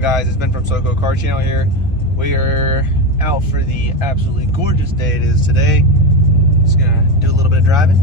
on, guys? It's Ben from SoCo Car Channel here. We are out for the absolutely gorgeous day it is today. Just gonna do a little bit of driving,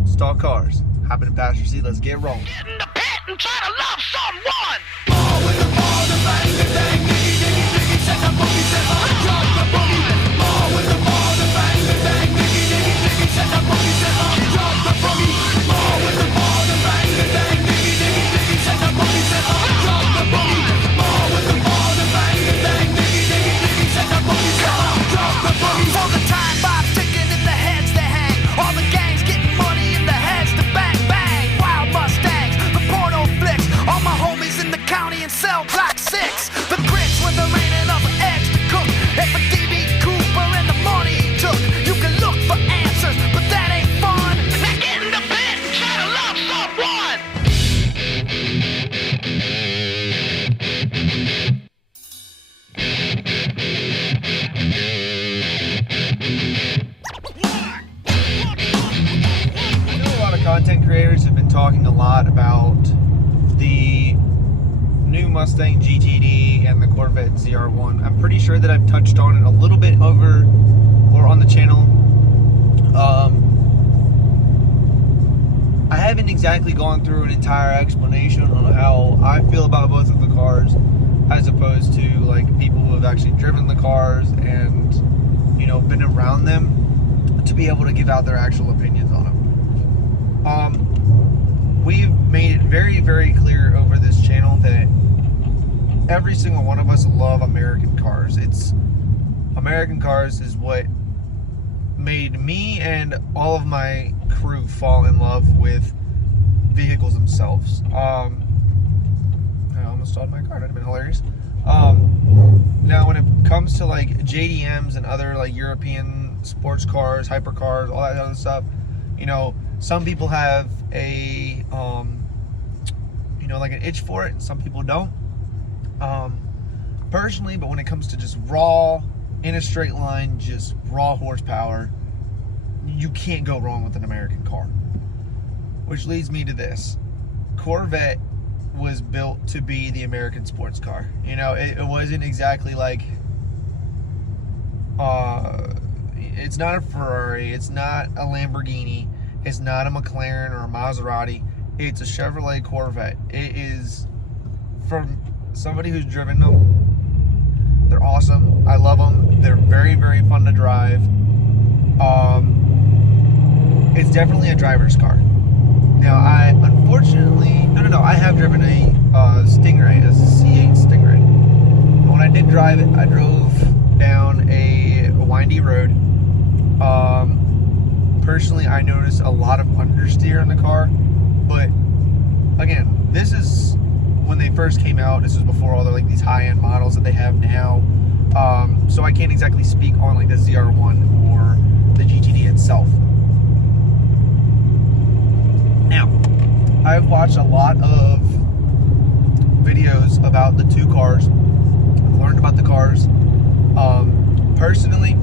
install cars, hop in the passenger seat, let's get rolling. Get in the pit and try to love someone. Ball with the ball, the bang, the dang, diggy, diggy, diggy, set the boogie, set the drop the boogie. Ball with the ball, the bang, the dang, diggy, diggy, diggy, set the boogie, set the drop the boogie. Ball with the ball, the bang, the dang, diggy, diggy, diggy, set the boogie, set the drop the boogie. Ball with the ball, the bang, the dang, diggy, diggy, diggy, set the boogie, set the drop the boogie. For the time bomb ticking in the heads they hang, all the gangs getting money in the heads to bang bang. Wild Mustangs, the porno flicks, all my homies in the county in cell block 6. The grits when they're raining up eggs to cook. If a DB Cooper in the money he took, you can look for answers, but that ain't fun. Now get in the pit and try to love someone. I know a lot of content creators have been talking a lot about the new Mustang GTD and the Corvette ZR1. I'm pretty sure that I've touched on it a little bit over or on the channel. I haven't exactly gone through an entire explanation on how I feel about both of the cars, as opposed to like people who have actually driven the cars and, you know, been around them to be able to give out their actual opinions on them. We've made it very, very clear over this channel that every single one of us love American cars. American cars is what made me and all of my crew fall in love with vehicles themselves. I almost stalled my car. That'd have been hilarious. Now, when it comes to like JDMs and other like European sports cars, hypercars, all that other stuff, you know, some people have a you know, like an itch for it. Some people don't. Personally, but when it comes to just raw, in a straight line, just raw horsepower, you can't go wrong with an American car. Which leads me to this. Corvette was built to be the American sports car. You know, it wasn't exactly like, it's not a Ferrari, it's not a Lamborghini, it's not a McLaren or a Maserati, it's a Chevrolet Corvette. It is, from somebody who's driven them, they're awesome. I love them. They're very, very fun to drive. It's definitely a driver's car. Now, I unfortunately, I have driven a Stingray, a C8 Stingray. And when I did drive it, I drove down a windy road. Personally, I noticed a lot of understeer in the car, but again, this is when they first came out. This was before all the like these high-end models that they have now. So I can't exactly speak on like the ZR1 or the GTD itself. Now, I've watched a lot of videos about the two cars. I've learned about the cars. Personally,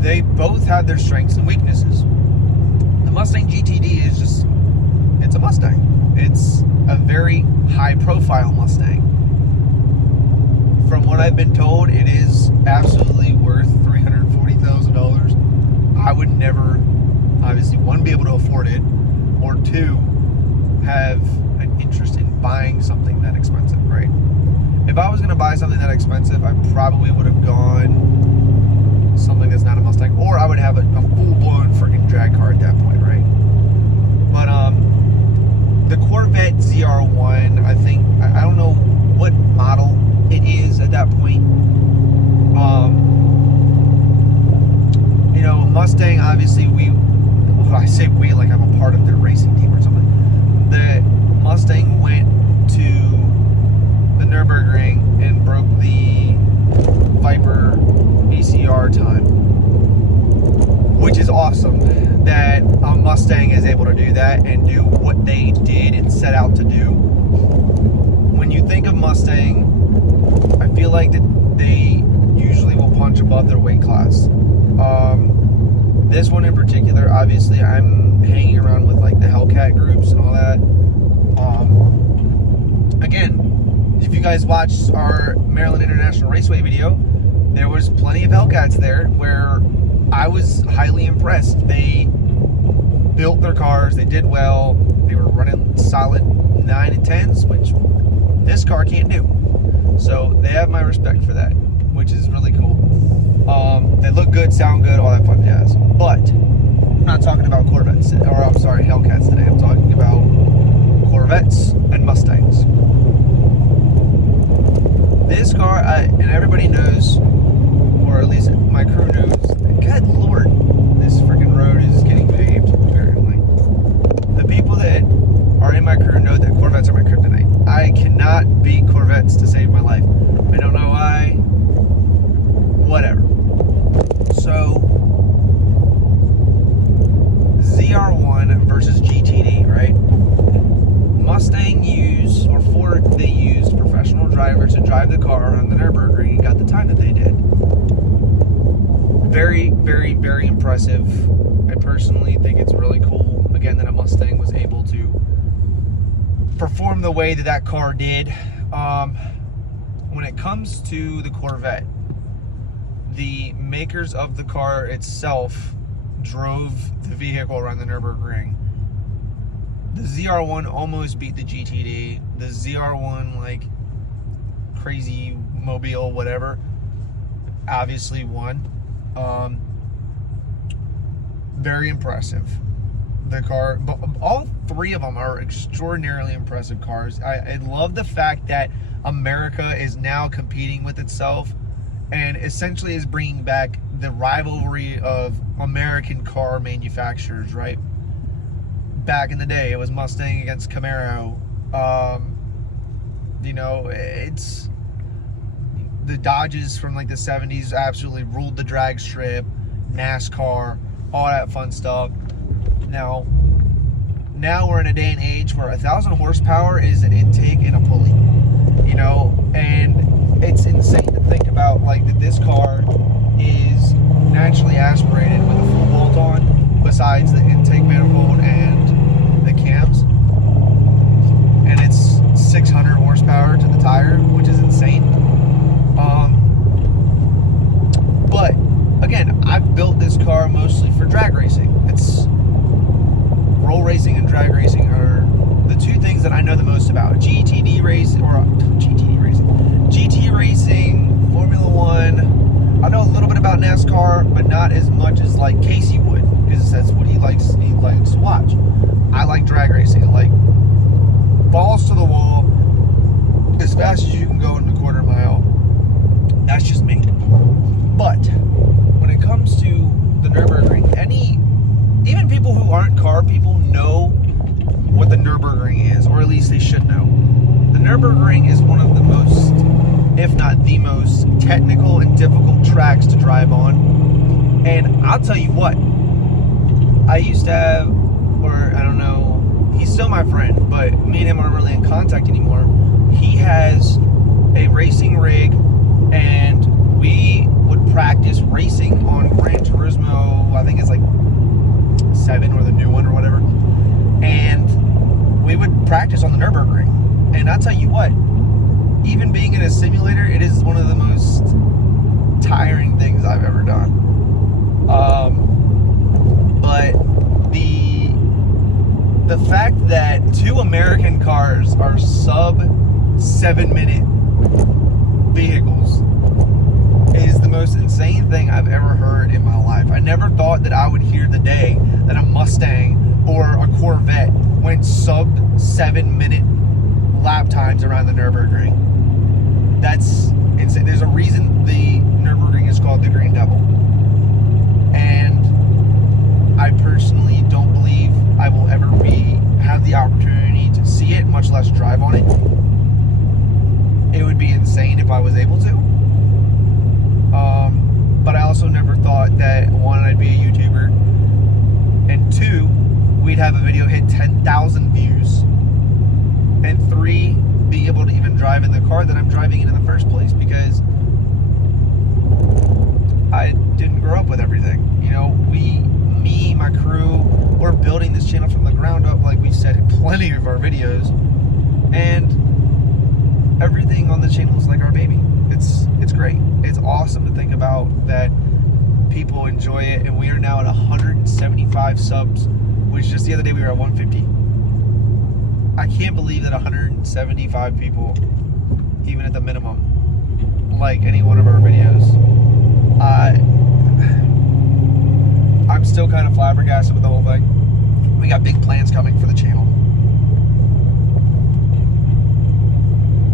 they both have their strengths and weaknesses. The Mustang GTD is just, it's a Mustang. It's a very high-profile Mustang. From what I've been told, it is absolutely worth $340,000. I would never, obviously, one, be able to afford it, or two, have an interest in buying something that expensive, right? If I was going to buy something that expensive, I probably would have gone something that's not a Mustang, or I would have a full-blown freaking drag car at that point, right? But the Corvette ZR1, I think, I don't know what model it is at that point. You know, Mustang, obviously, I say we like I'm a part of their racing team or something. The Mustang went to the Nürburgring and broke the Viper BCR time, which is awesome that a Mustang is able to do that and do what they did and set out to do. When you think of Mustang, I feel like that they usually will punch above their weight class. This one in particular, obviously, I'm hanging around with like the Hellcat groups and all that. Again, if you guys watched our Maryland International Raceway video, there was plenty of Hellcats there where I was highly impressed. They built their cars, they did well, they were running solid 9 and 10s, which this car can't do. So they have my respect for that, which is really cool. They look good, sound good, all that fun jazz. But I'm not talking about Corvettes, or I'm sorry, Hellcats today. I'm talking about Corvettes and Mustangs. This car, and everybody knows, or at least my crew knows, good lord, this freaking road is getting paved, apparently. The people that are in my crew know that Corvettes are my kryptonite. I cannot beat Corvettes to save my life. I don't know why. Whatever. So, ZR1 versus GTD, right? Mustang used, or Ford, they used professional drivers to drive the car on the Nürburgring and got the time that they did. Very, very, very impressive. I personally think it's really cool, again, that a Mustang was able to perform the way that that car did. When it comes to the Corvette, the makers of the car itself drove the vehicle around the Nürburgring. The ZR1 almost beat the GTD. The ZR1, like, crazy mobile, whatever, obviously won. Very impressive. The car, but all three of them are extraordinarily impressive cars. I love the fact that America is now competing with itself and essentially is bringing back the rivalry of American car manufacturers, right? Back in the day, it was Mustang against Camaro. You know, it's the Dodges from like the 70s absolutely ruled the drag strip, NASCAR, all that fun stuff. Now we're in a day and age where 1,000 horsepower is an intake and a pulley, you know, and it's insane to think about, like, that this car is naturally aspirated with a full bolt-on besides the intake manifold and the cams, and it's 600 horsepower to the tire, which is insane. But again, I've built this car mostly for drag racing. It's roll racing and drag racing are the two things that I know the most about. GT racing, Formula One. I know a little bit about NASCAR, but not as much as like Casey would, because that's what he likes to watch. I like drag racing. I like balls to the wall, as fast as you can go in a quarter mile. That's just me. But when it comes to the Nürburgring, even people who aren't car people know what the Nürburgring is, or at least they should know. The Nürburgring is one of the most, if not the most, technical and difficult tracks to drive on. And I'll tell you what, I used to have, or I don't know, he's still my friend, but me and him aren't really in contact anymore. He has a racing rig, and we would practice racing on Gran Turismo, I think it's like 7 or the new one or whatever, and we would practice on the Nürburgring. And I'll tell you what, even being in a simulator, it is one of the most tiring things I've ever done. But the fact that two American cars are sub 7-minute vehicles is the most insane thing I've ever heard in my life. I never thought that I would hear the day that a Mustang or a Corvette went sub 7-minute lap times around the Nürburgring. That's insane. There's a reason the Nürburgring is called the Green Devil. And I personally don't believe I will ever have the opportunity to see it, much less drive on it. It would be insane if I was able to. But I also never thought that, one, I'd be a YouTuber, and two, we'd have a video hit 10,000 views, and three, be able to even drive in the car that I'm driving in the first place, because I didn't grow up with everything. You know, me, my crew, we're building this channel from the ground up, like we said in plenty of our videos, and everything on the channel is like our baby. It's great. It's awesome to think about that people enjoy it, and we are now at 175 subs, which just the other day we were at 150. I can't believe that 175 people, even at the minimum, like any one of our videos. I'm still kind of flabbergasted with the whole thing. We got big plans coming for the channel.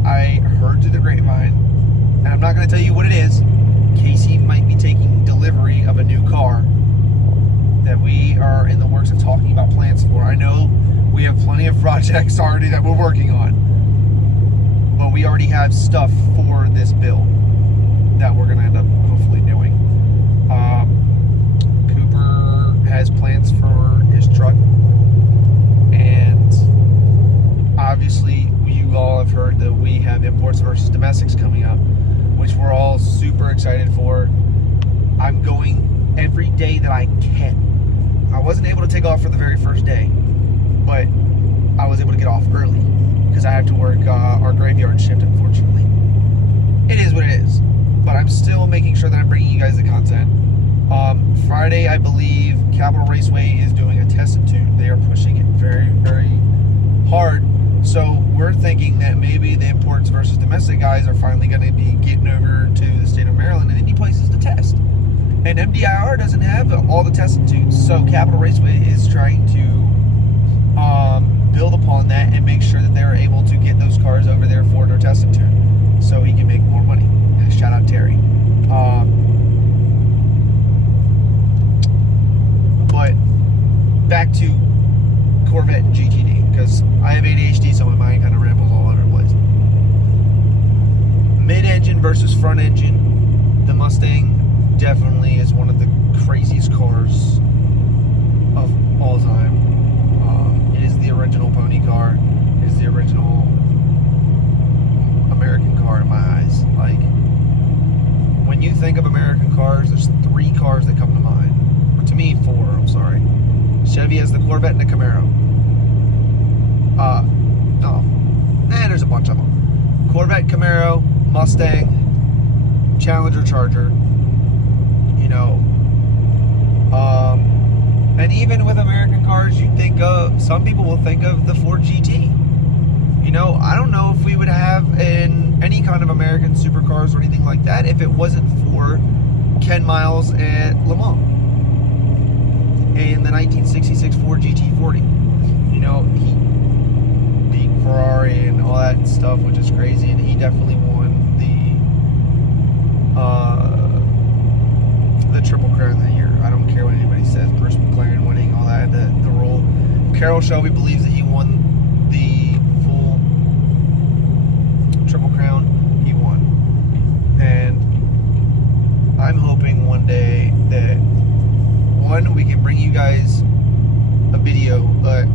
I heard through the grapevine, and I'm not going to tell you what it is. Casey might be taking delivery of a new car that we are in the works of talking about plans for. I know we have plenty of projects already that we're working on, but we already have stuff for this build that we're going to end up hopefully doing. Cooper has plans for his truck, and obviously you all have heard that we have imports versus domestics coming up, which we're all super excited for. I'm going every day that I can. I wasn't able to take off for the very first day, but I was able to get off early because I have to work our graveyard shift, unfortunately. It is what it is, but I'm still making sure that I'm bringing you guys the content. Friday, I believe Capital Raceway is doing a test and tune. They are pushing it very, very hard. So we're thinking that maybe the imports versus domestic guys are finally going to be getting over to the state of Maryland and any places to test. And MDIR doesn't have all the test and tunes. So Capital Raceway is trying to build upon that and make sure that they're able to get those cars over there for their test and tune so he can make more money. Shout out Terry. But back to Corvette and GTD, because I have ADHD, so my mind kind of rambles all over the place. Mid-engine versus front engine, the Mustang definitely is one of the craziest cars of all time. It is the original pony car. It is the original American car in my eyes. Like, when you think of American cars, there's 3 cars that come to mind. Or to me, 4, I'm sorry. Chevy has the Corvette and the Camaro. There's a bunch of them. Corvette, Camaro, Mustang, Challenger, Charger. You know, and even with American cars, you think of, some people will think of the Ford GT. You know, I don't know if we would have any kind of American supercars or anything like that if it wasn't for Ken Miles at Le Mans and the 1966 Ford GT40. You know, he beat Ferrari and all that stuff, which is crazy, and he definitely won the Triple Crown that year. I don't care what anybody says. Bruce McLaren winning, all that, the rule. Carroll Shelby believes that he won the full Triple Crown. He won. And I'm hoping one day that, one, we can bring you guys a video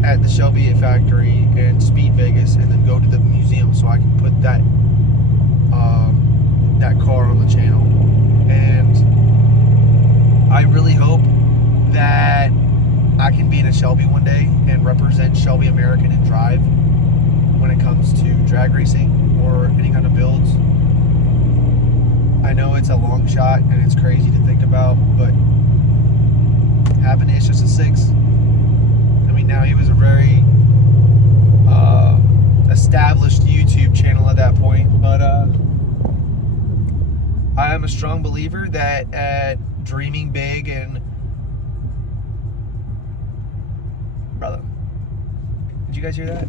at the Shelby factory and Speed Vegas, and then go to the museum so I can put that that car on the channel. And I really hope that I can be in a Shelby one day and represent Shelby American and drive when it comes to drag racing or any kind of builds. I know it's a long shot and it's crazy to think about, but having it's just a 6. I mean, now he was a very established YouTube channel at that point, but I am a strong believer that at dreaming big and brother, did you guys hear that?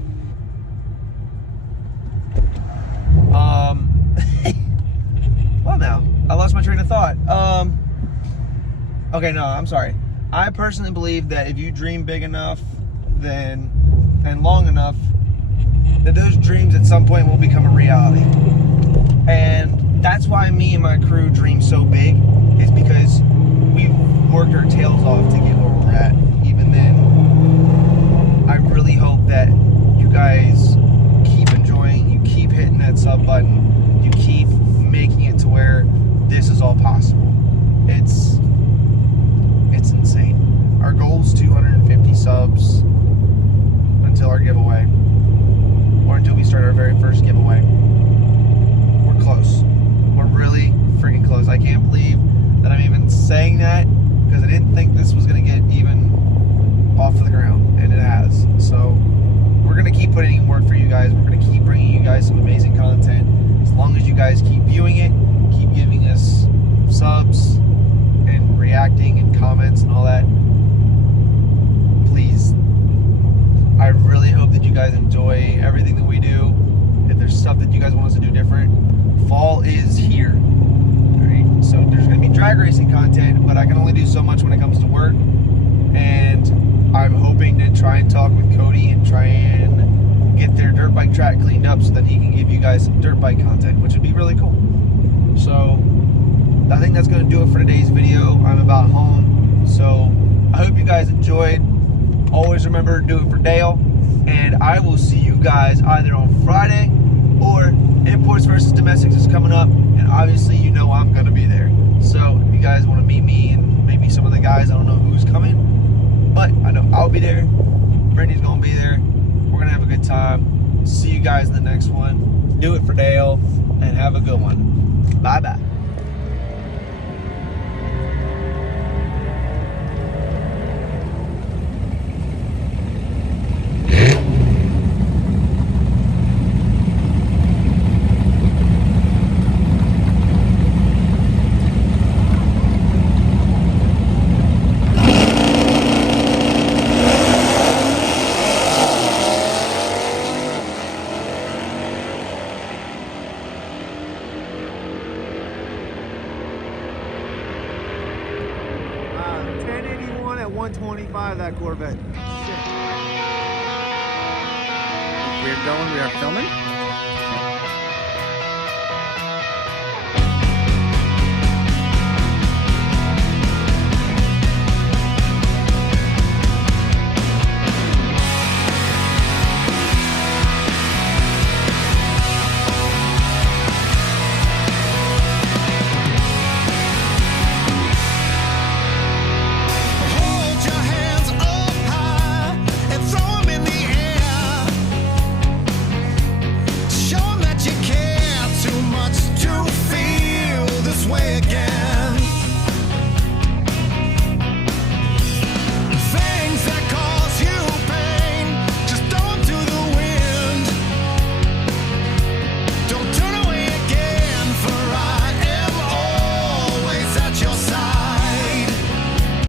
Well, now I lost my train of thought. Okay, no, I'm sorry. I personally believe that if you dream big enough, then and long enough, that those dreams at some point will become a reality. And that's why me and my crew dream so big, is because we've worked our tails off to get where we're at. Even then, I really hope that you guys keep enjoying, you keep hitting that sub button, you keep making it to where this is all possible. It's insane. Our goal is 250 subs until our giveaway, or until we start our very first giveaway. guys keep viewing it, keep giving us subs and reacting and comments and all that. Please, I really hope that you guys enjoy everything that we do. If there's stuff that you guys want us to do different, fall is here. Alright, so there's going to be drag racing content, but I can only do so much when it comes to work. And I'm hoping to try and talk with Cody and try and get their dirt bike track cleaned up so that he can give you guys some dirt bike content, which would be really cool. So I think that's going to do it for today's video. I'm about home, so I hope you guys enjoyed. Always remember to do it for Dale, and I will see you guys either on Friday or Imports versus Domestics is coming up, and obviously you know I'm going to be there. So if you guys want to meet me and maybe some of the guys, I don't know who's coming, but I know I'll be there. Brittany's going to be there. We're going to have a good time. See you guys in the next one. Do it for Dale, and have a good one. Bye-bye. At 125, that Corvette. Shit. We are filming.